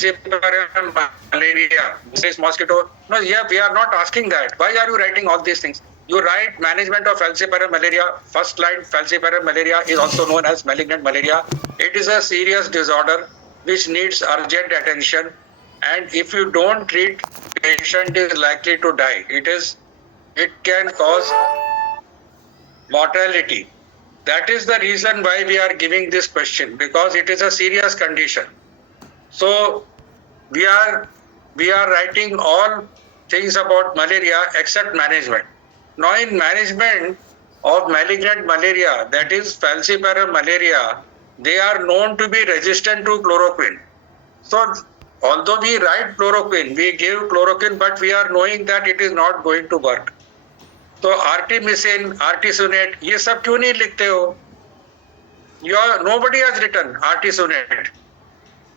falciparum malaria, this mosquito. No, here we are not asking that. Why are you writing all these things? You write management of falciparum malaria. First line, falciparum malaria is also known as malignant malaria. It is a serious disorder which needs urgent attention. And if you don't treat, patient is likely to die. It can cause mortality. That is the reason why we are giving this question, because it is a serious condition. So we are writing all things about malaria except management. Now in management of malignant malaria, that is falciparum malaria, they are known to be resistant to chloroquine. So although we write chloroquine, we give chloroquine, but we are knowing that it is not going to work. तो artemisinin, artesunate, ये सब क्यों नहीं लिखते हो? Nobody has written artesunate.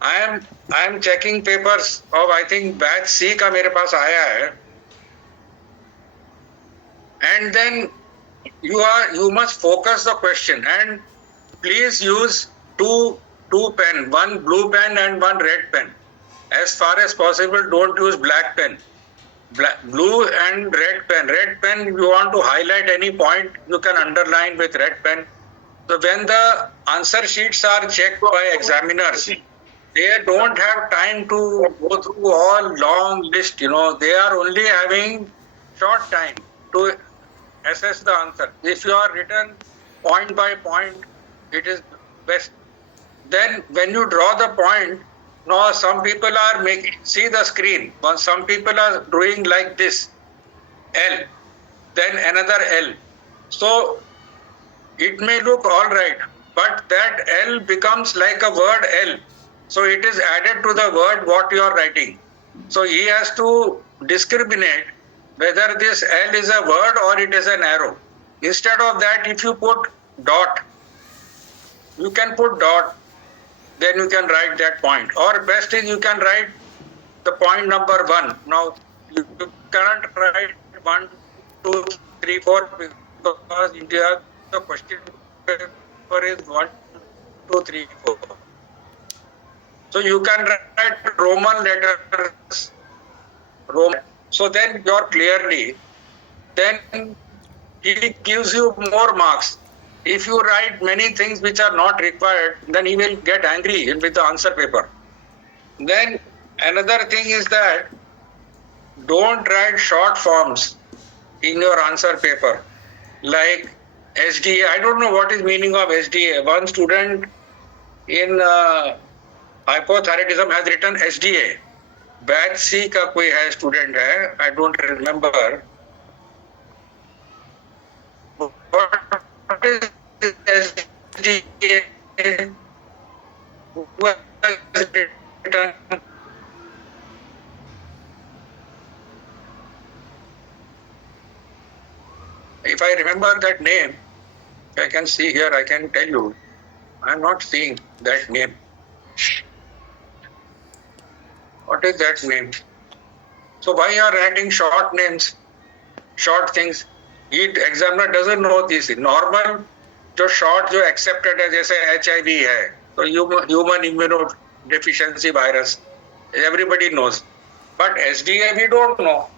I am checking papers of I think batch C का मेरे पास आया है. And then you must focus the question and please use two pen, one blue pen and one red pen. As far as possible, don't use black pen. Blue and red pen. Red pen, you want to highlight any point, you can underline with red pen. So when the answer sheets are checked by examiners, they don't have time to go through all long list, they are only having short time to assess the answer. If you are written point by point, it is best. Then when you draw the point, now some people are see the screen, some people are doing like this, L, then another L. So it may look all right, but that L becomes like a word L. So it is added to the word what you are writing. So he has to discriminate whether this L is a word or it is an arrow. Instead of that, if you put dot, you can put dot, then you can write that point. Or best is you can write the point number 1. Now, you cannot write 1, 2, 3, 4 because India, the question paper is 1, 2, 3, 4. So you can write Roman letters, Roman. So then you're clearly, then he gives you more marks. If you write many things which are not required, then he will get angry with the answer paper. Then another thing is that don't write short forms in your answer paper. Like SDA, I don't know what is meaning of SDA. One student in hypothyroidism has written SDA. Batch C का कोई है student है, I don't remember. What is SDA? Who has written? If I remember that name, I can see here, I can tell you. I am not seeing that name. What is that name? So why are writing short names, short things? Examiner doesn't know this. Normal, जो short जो accepted है, जैसे HIV है, तो human immunodeficiency virus, everybody knows. But SDA we don't know.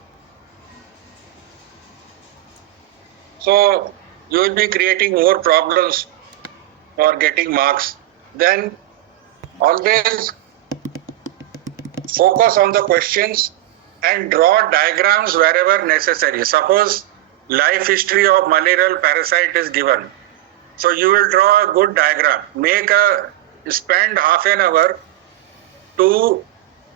So you will be creating more problems for getting marks. Then always focus on the questions and draw diagrams wherever necessary. Suppose life history of malarial parasite is given. So you will draw a good diagram. Spend half an hour to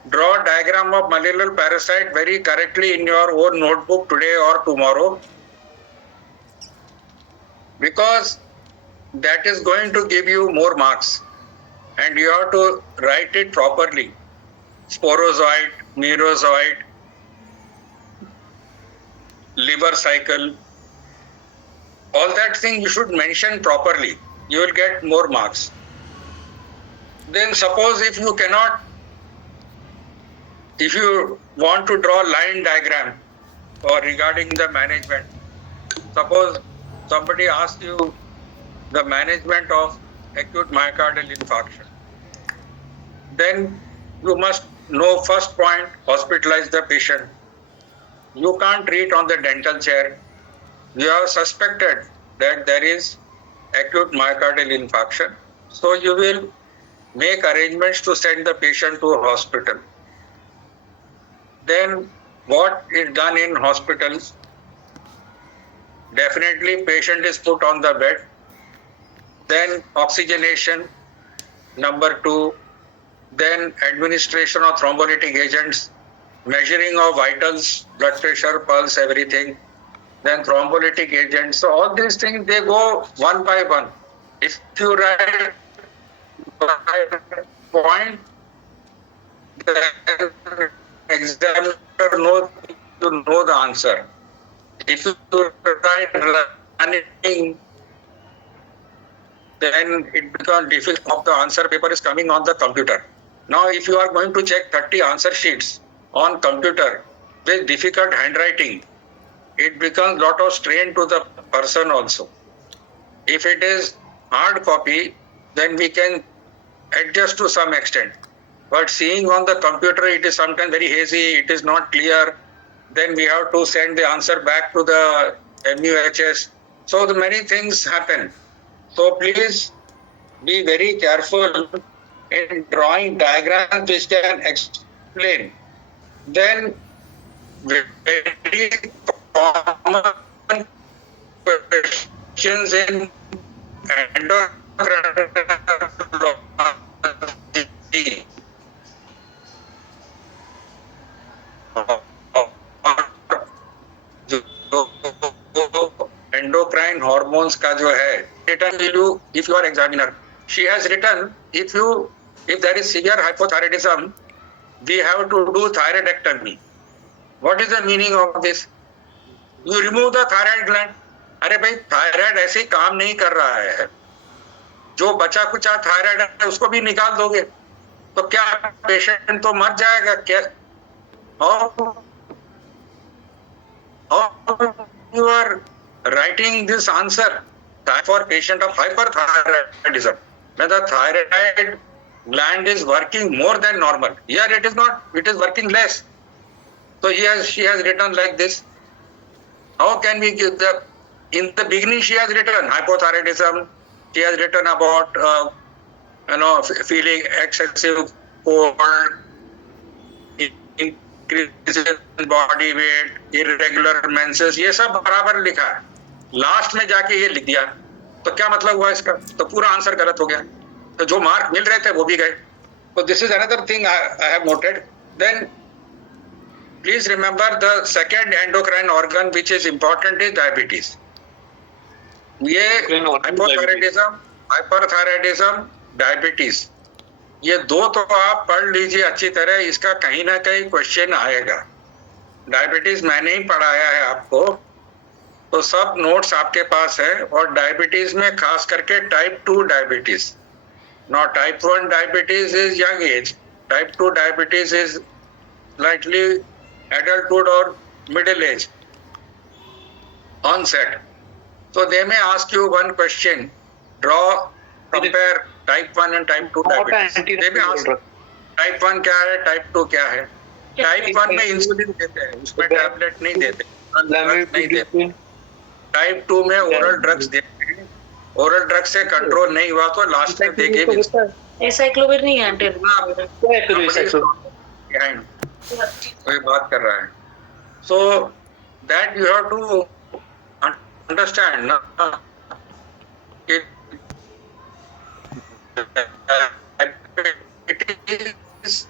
draw a diagram of malarial parasite very correctly in your own notebook today or tomorrow. Because that is going to give you more marks. And you have to write it properly. Sporozoite, merozoite, liver cycle, all that thing you should mention properly. You will get more marks. Then suppose if you want to draw line diagram or regarding the management, suppose somebody asks you the management of acute myocardial infarction, then you must No, first point, hospitalize the patient. You can't treat on the dental chair. You have suspected that there is acute myocardial infarction. So you will make arrangements to send the patient to a hospital. Then what is done in hospitals? Definitely patient is put on the bed. Then oxygenation, number 2. Then administration of thrombolytic agents, measuring of vitals, blood pressure, pulse, everything. Then thrombolytic agents. So all these things, they go one by one. If you write by point, the examiner knows you know the answer. If you write running, then it becomes difficult. The answer paper is coming on the computer. Now, if you are going to check 30 answer sheets on computer with difficult handwriting, it becomes lot of strain to the person also. If it is hard copy, then we can adjust to some extent. But seeing on the computer, it is sometimes very hazy, it is not clear. Then we have to send the answer back to the MUHS. So the many things happen. So please be very careful in drawing diagrams which can explain. Then very common questions in endocrinology. Endocrine hormones का जो है, written you if you are examiner. She has written if there is severe hypothyroidism, we have to do thyroidectomy. What is the meaning of this? You remove the thyroid gland. अरे भाई thyroid ऐसे ही काम नहीं कर रहा है. जो बचा कुचा थायराइड है उसको भी निकाल दोगे तो क्या पेशेंट तो मर जाएगा क्या? How you are writing this answer for patient of hyperthyroidism when the thyroid gland is working more than normal? Here it is not, it is working less. So she has written like this. How can we give in the beginning she has written hypothyroidism, she has written about feeling excessive cold, increase in body weight, irregular menses, ये सब बराबर लिखा है. Last में जाके ये लिख दिया तो क्या मतलब हुआ इसका? तो पूरा आंसर गलत हो गया. तो जो मार्क मिल रहे थे वो भी गए. So this is another thing I have noted. Then please remember the second endocrine organ which is important is diabetes. ये hyperthyroidism, diabetes, ये दो तो आप पढ़ लीजिए अच्छी तरह. इसका कहीं ना कहीं क्वेश्चन आएगा. डायबिटीज मैंने ही पढ़ाया है आपको, तो सब नोट्स आपके पास है. और डायबिटीज में खास करके type 2 diabetes. Now type 1 diabetes is young age. Type 2 diabetes is likely adulthood or middle age onset. So they may ask you one question. Compare type 1 and type 2 diabetes. They may ask type 1 क्या है, type 2 क्या है. Type 1 में insulin देते हैं, उसमें tablet नहीं देते, नहीं देते. Type 2 में ओरल ड्रग्स देते हैं. ओरल ड्रग से कंट्रोल नहीं हुआ तो लास्ट में देंगे भी. एसाइक्लोविर नहीं है, कोई बात कर रहा है. So that you have to understand. It is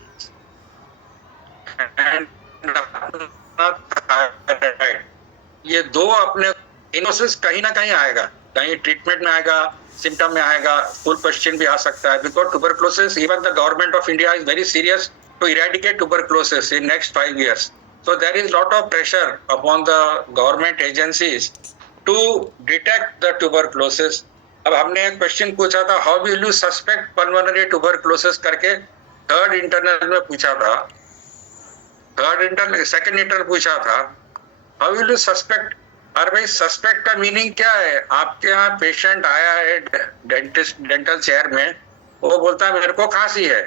ये दो अपने इनोसिस कहीं ना कहीं आएगा, कहीं ट्रीटमेंट में आएगा, सिम्टम में आएगा, फुल क्वेश्चन भी आ सकता है. Because tuberculosis, even the government of India is very serious to eradicate tuberculosis in next 5 years. So there is lot of pressure upon the government agencies to detect the tuberculosis. अब हमने एक question पूछा था, how will you suspect pulmonary tuberculosis करके third internal में पूछा था. Second internal पूछा था, how will you suspect. अरे भाई सस्पेक्ट का मीनिंग क्या है? आपके यहाँ पेशेंट आया है डेंटल चेयर में, वो बोलता है मेरे को खांसी है.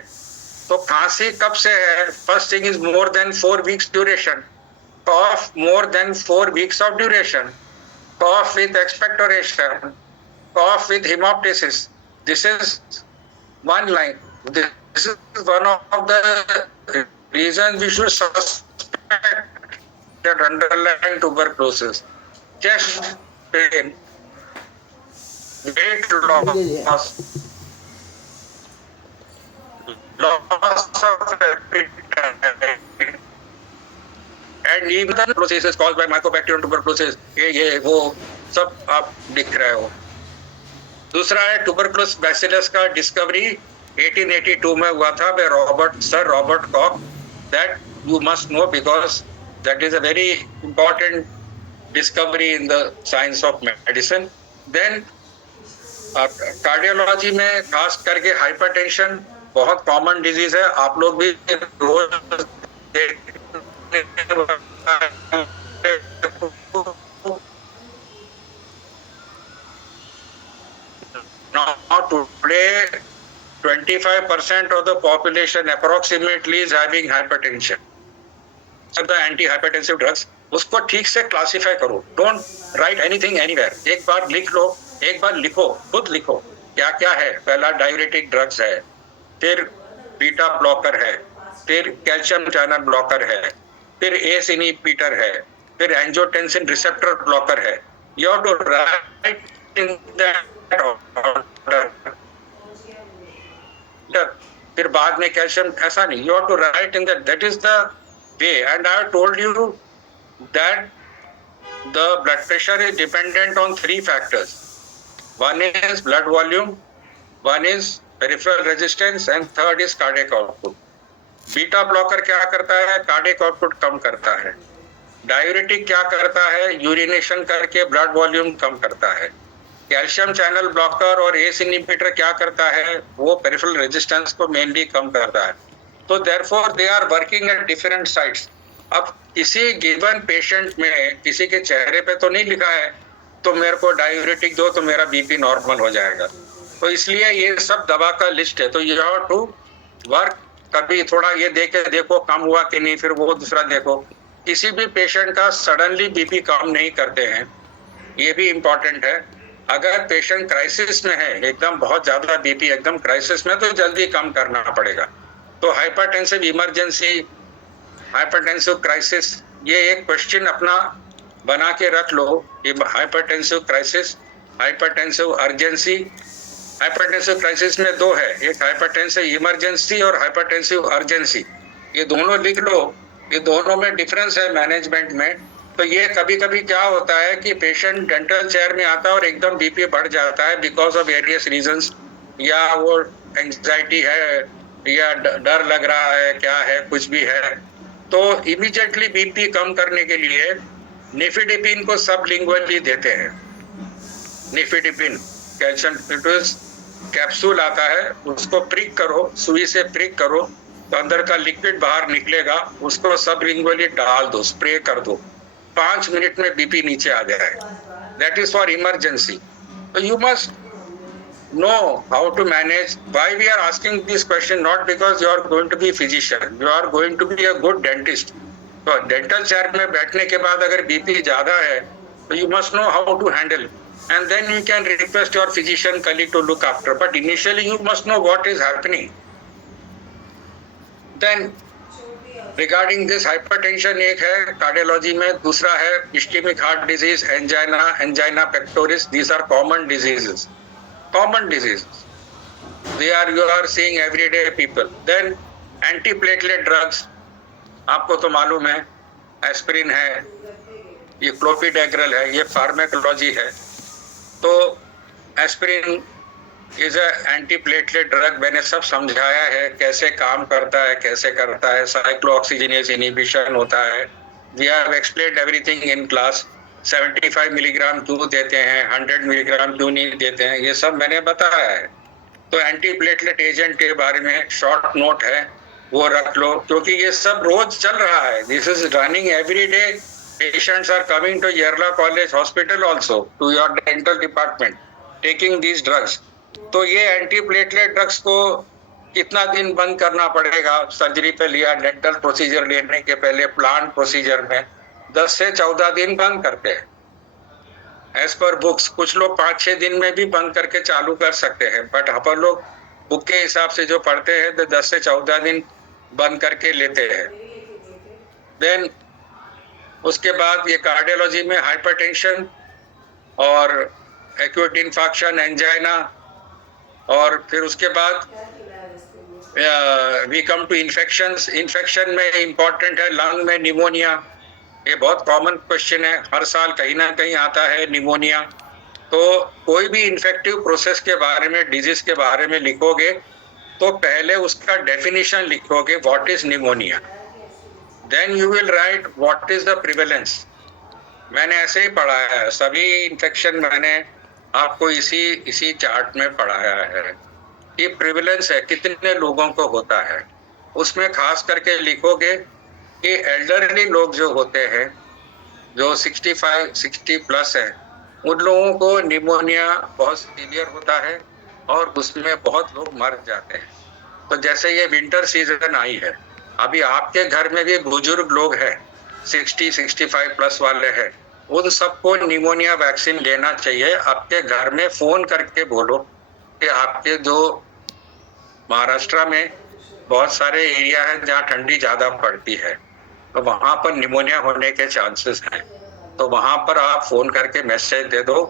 तो खांसी कब से है? First thing is more then 4 weeks duration, cough more than 4 weeks of duration, cough with expectoration, cough with hemoptysis. This is one line. This is one of the reasons we should suspect that underlying tuberculosis. Chest pain, weight loss, loss of appetite, and even the tuberculosis is caused by mycobacterium tuberculosis. ये वो सब आप दिख रहे हो. दूसरा है tuberculosis bacillus का डिस्कवरी 1882 में हुआ था by sir Robert Koch. That you must know because that is a very important discovery in the science of medicine. Then cardiology में खास करके हाइपरटेंशन बहुत कॉमन डिजीज है. आप लोग भी रोज Now today 25% of the population approximately is having hypertension. So the anti-hypertensive drugs, उसको ठीक से क्लासिफाई करो. Don't write anything anywhere. एक बार लिख लो, एक बार लिखो, खुद लिखो क्या क्या है. पहला डाययूरेटिक ड्रग्स है, फिर बीटा ब्लॉकर है, फिर कैल्शियम चैनल ब्लॉकर है, फिर एस इनहिबिटर है, फिर एंजियोटेंसिन रिसेप्टर ब्लॉकर है. You have to write in that order. फिर बाद में कैल्शियम, ऐसा नहीं. You have to write in that is the way. And I have told you that the blood pressure is dependent on 3 factors. One is blood volume, one is peripheral resistance, and third is cardiac output. Beta blocker क्या करता है? Cardiac output कम करता है. Diuretic क्या करता है? Urination करके blood volume कम करता है. कैल्शियम चैनल ब्लॉकर और एस इनहिबिटर क्या करता है? वो पेरिफेरल रेजिस्टेंस को मेनली कम करता है. तो therefore they are working at different sites. अब किसी गिवन पेशेंट में किसी के चेहरे पे तो नहीं लिखा है तो मेरे को डायूरेटिक दो तो मेरा बीपी नॉर्मल हो जाएगा. तो इसलिए ये सब दवा का लिस्ट है. तो यू हैव टू वर्क. कभी थोड़ा ये देके देखो कम हुआ कि नहीं, फिर वो दूसरा देखो. किसी भी पेशेंट का सडनली बीपी कम नहीं करते हैं, ये भी इम्पोर्टेंट है. अगर पेशेंट क्राइसिस में है, एकदम बहुत ज्यादा बीपी एकदम क्राइसिस में, तो जल्दी कम करना पड़ेगा. तो हाइपरटेंसिव इमरजेंसी, हाइपरटेंसिव क्राइसिस, ये एक क्वेश्चन अपना बना के रख लो. ये hypertensive crisis, hypertensive urgency. Hypertensive crisis में 2 है, एक हाइपरटेंसिव इमरजेंसी और हाइपरटेंसिव अर्जेंसी. ये दोनों लिख लो. ये दोनों में डिफरेंस है मैनेजमेंट में. तो ये कभी कभी क्या होता है कि पेशेंट डेंटल चेयर में आता है और एकदम बीपी बढ़ जाता है बिकॉज ऑफ वेरियस रीजंस, या वो एंजाइटी है या डर लग रहा है, क्या है, कुछ भी है. तो इमीडिएटली बीपी कम करने के लिए निफिडिपिन को सबलिंगुअली देते हैं. निफिडिपिन कैल्शियम कैप्सूल आता है, उसको प्रिक करो, सुई से प्रिक करो तो अंदर का लिक्विड बाहर निकलेगा. उसको सबलिंगुअली डाल दो, स्प्रे कर दो. 5 मिनट में बीपी नीचे आ जाए. That is for emergency. तो you must know how to manage. Why we are asking this question? Not because you are going to be physician, you are going to be a good dentist. तो dental chair में बैठने के बाद अगर BP ज्यादा है तो you must know how to handle, and then you can request your physician colleague to look after. But initially you must know what is happening. Then regarding this hypertension एक है कार्डियोलॉजी में, दूसरा है ischemic heart disease, angina pectoris. These are common diseases. Common diseases. You are seeing everyday people. Then antiplatelet drugs, आपको तो मालूम है, aspirin है, ये क्लोपिडेग्रल है, ये फार्माकोलॉजी है. तो aspirin is a antiplatelet drug. मैंने सब समझाया है कैसे काम करता है, कैसे करता है. साइक्लोऑक्सीजिनेज इनहिबिशन होता है. We have explained everything in class. 75 milligram क्यों देते हैं, 100 मिलीग्राम क्यों नहीं देते हैं, ये सब मैंने बताया है. तो एंटीप्लेटलेट एजेंट के बारे में शॉर्ट नोट है, वो रख लो, क्योंकि ये सब रोज चल रहा है. This is running every day. Patients are coming to Yerla college hospital also, to your dental department, taking these drugs. तो ये एंटीप्लेटलेट ड्रग्स को कितना दिन बंद करना पड़ेगा सर्जरी पे लिया, डेंटल प्रोसीजर लेने के पहले प्लांट प्रोसीजर में 10 से 14 दिन बंद करते हैं एज पर बुक्स। कुछ लोग 5-6 दिन में भी बंद करके चालू कर सकते हैं, बट अपन लोग बुक के हिसाब से जो पढ़ते हैं तो 10 से 14 दिन बंद करके लेते हैं। देन उसके बाद ये कार्डियोलॉजी में हाइपरटेंशन और एक्यूट इन्फेक्शन, एंजाइना, और फिर उसके बाद we come to infections. Infection में इंपॉर्टेंट है लंग में निमोनिया। ये बहुत कॉमन क्वेश्चन है, हर साल कहीं ना कहीं आता है निमोनिया। तो कोई भी इन्फेक्टिव प्रोसेस के बारे में, डिजीज के बारे में लिखोगे तो पहले उसका डेफिनेशन लिखोगे, what is pneumonia, then you will write what is the prevalence. मैंने ऐसे ही पढ़ाया है, सभी इन्फेक्शन मैंने आपको इसी चार्ट में पढ़ाया है कि प्रिवेलेंस है, कितने लोगों को होता है। उसमें खास करके लिखोगे कि एल्डरली लोग जो होते हैं, जो 60 प्लस है, उन लोगों को निमोनिया बहुत सीवियर होता है और उसमें बहुत लोग मर जाते हैं। तो जैसे ये विंटर सीजन आई है, अभी आपके घर में भी बुजुर्ग लोग हैं, 60-65 प्लस वाले हैं, उन सबको निमोनिया वैक्सीन लेना चाहिए। आपके घर में फोन करके बोलो कि आपके जो महाराष्ट्र में बहुत सारे एरिया है जहाँ ठंडी ज्यादा पड़ती है, तो वहां पर निमोनिया होने के चांसेस हैं। तो वहां पर आप फोन करके मैसेज दे दो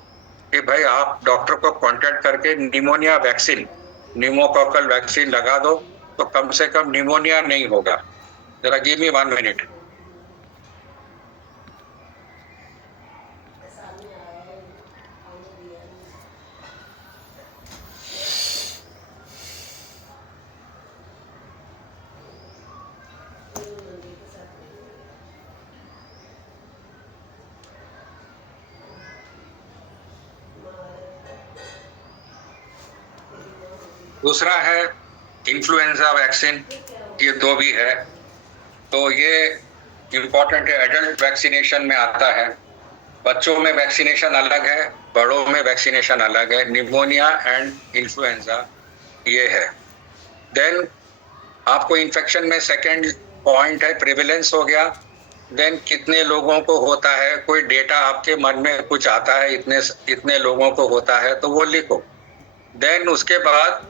कि भाई आप डॉक्टर को कांटेक्ट करके निमोनिया वैक्सीन, निमोकोकल वैक्सीन लगा दो, तो कम से कम निमोनिया नहीं होगा। जरा गिव मी 1 मिनट। दूसरा है इन्फ्लुएंजा वैक्सीन, ये 2 भी है। तो ये इम्पोर्टेंट है, एडल्ट वैक्सीनेशन में आता है। बच्चों में वैक्सीनेशन अलग है, बड़ों में वैक्सीनेशन अलग है। निमोनिया एंड इन्फ्लुएंजा ये है। देन आपको इन्फेक्शन में सेकेंड पॉइंट है प्रिविलेंस हो गया। देन कितने लोगों को होता है, कोई डेटा आपके मन में कुछ आता है, इतने लोगों को होता है, तो वो लिखो। देन उसके बाद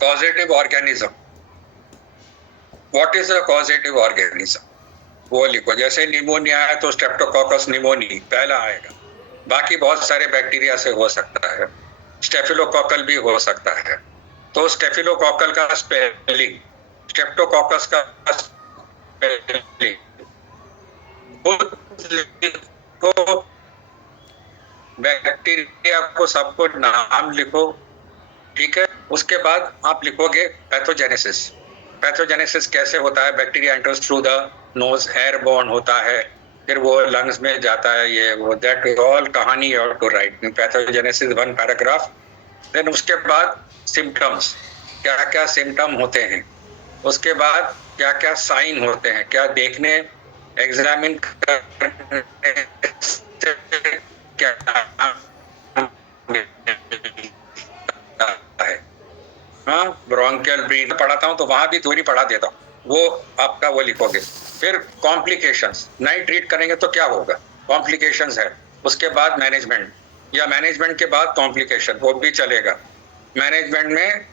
causative organism, what is the causative organism, वो लिखो। जैसे निमोनिया है तो स्ट्रेप्टोकोकस निमोनी पहला आएगा, बाकी बहुत सारे बैक्टीरिया से हो सकता है, स्टेफिलोकोकल भी हो सकता है। तो स्टेफिलोकोकल का स्पेलिंग, स्ट्रेप्टोकोकस का स्पेलिंग लिखो, बैक्टीरिया को सबको नाम लिखो, ठीक है। उसके बाद आप लिखोगे पैथोजेनेसिस। पैथोजेनेसिस कैसे होता है, bacteria enters through the nose, airborne होता है, फिर वो लंग्स में जाता है, ये वो, दैट इज ऑल कहानी you have to write in pathogenesis 1 paragraph. Then उसके बाद सिम्टम्स, क्या क्या सिम्टम होते हैं, उसके बाद क्या क्या साइन होते हैं, क्या देखने एग्जामिन करने क्या है। हाँ, ब्रोंकियल ब्रीथ पढ़ाता हूँ तो वहां भी थ्योरी पढ़ा देता हूँ, वो आपका वो लिखोगे। फिर कॉम्प्लिकेशंस, नहीं ट्रीट करेंगे तो क्या होगा, कॉम्प्लिकेशंस है। उसके बाद मैनेजमेंट, या मैनेजमेंट के बाद कॉम्प्लिकेशन, वो भी चलेगा। मैनेजमेंट में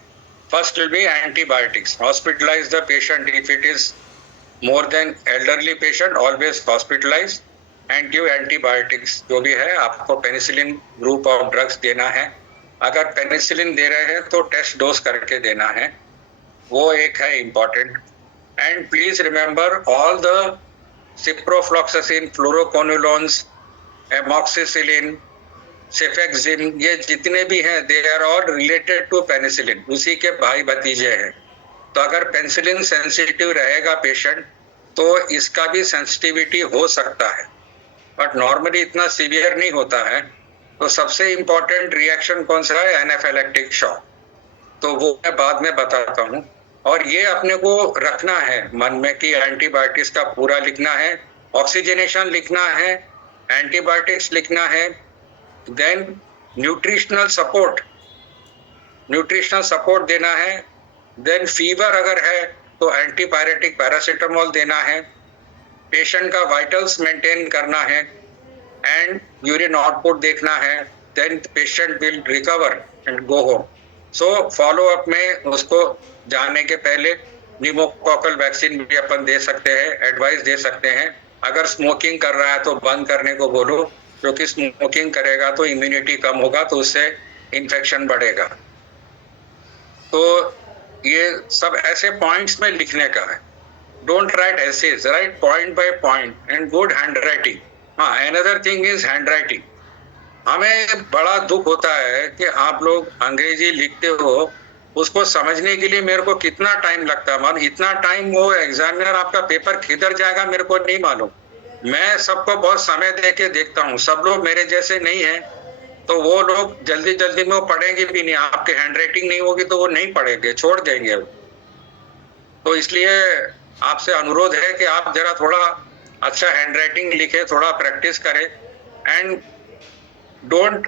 first will be antibiotics, hospitalize the patient if it is more than elderly patient, always hospitalize and give antibiotics. जो भी है आपको पेनिसिलिन ग्रुप ऑफ ड्रग्स देना है। अगर पेनिसिलिन दे रहे हैं तो टेस्ट डोज करके देना है, वो एक है important. And please remember all the ciprofloxacin, fluoroquinolones, amoxicillin, cephalexin, ये जितने भी हैं they are all related to penicillin, उसी के भाई भतीजे हैं। तो अगर पेनिसिलिन सेंसिटिव रहेगा पेशेंट तो इसका भी सेंसिटिविटी हो सकता है, बट नॉर्मली इतना सीवियर नहीं होता है। तो सबसे इम्पोर्टेंट रिएक्शन कौन सा है, एनाफिलैक्टिक शॉक, तो वो मैं बाद में बताता हूँ। और ये अपने को रखना है मन में कि एंटीबायोटिक्स का पूरा लिखना है, ऑक्सीजनेशन लिखना है, एंटीबायोटिक्स लिखना है, then nutritional support, nutritional support देना है, देन फीवर अगर है तो एंटीपायरेटिक पैरासीटामोल देना है, पेशेंट का वाइटल्स मेंटेन करना है एंड यूरिन आउटपुट देखना है, then patient will recover and go home. So follow up में उसको जाने के पहले निमोकॉकल वैक्सीन भी अपन दे सकते हैं, एडवाइस दे सकते हैं। अगर स्मोकिंग कर रहा है तो बंद करने को बोलो, क्योंकि स्मोकिंग करेगा तो इम्यूनिटी कम होगा, तो उससे इन्फेक्शन बढ़ेगा। तो ये सब ऐसे पॉइंट्स में लिखने का है। Don't write essays, write point by point and good handwriting. हाँ, another thing is handwriting. हमें बड़ा दुख होता है कि आप लोग अंग्रेजी लिखते हो, उसको समझने के लिए मेरे को कितना टाइम लगता है। मान इतना टाइम वो एग्जामिनर आपका पेपर किधर जाएगा मेरे को नहीं मालूम। मैं सबको बहुत समय दे के देखता हूँ, सब लोग मेरे जैसे नहीं है, तो वो लोग जल्दी जल्दी में वो पढ़ेंगे भी नहीं। आपके हैंड राइटिंग नहीं होगी तो वो नहीं पढ़ेंगे, छोड़ देंगे। तो इसलिए आपसे अनुरोध है कि आप जरा थोड़ा अच्छा हैंड राइटिंग लिखे, थोड़ा प्रैक्टिस करें एंड डोंट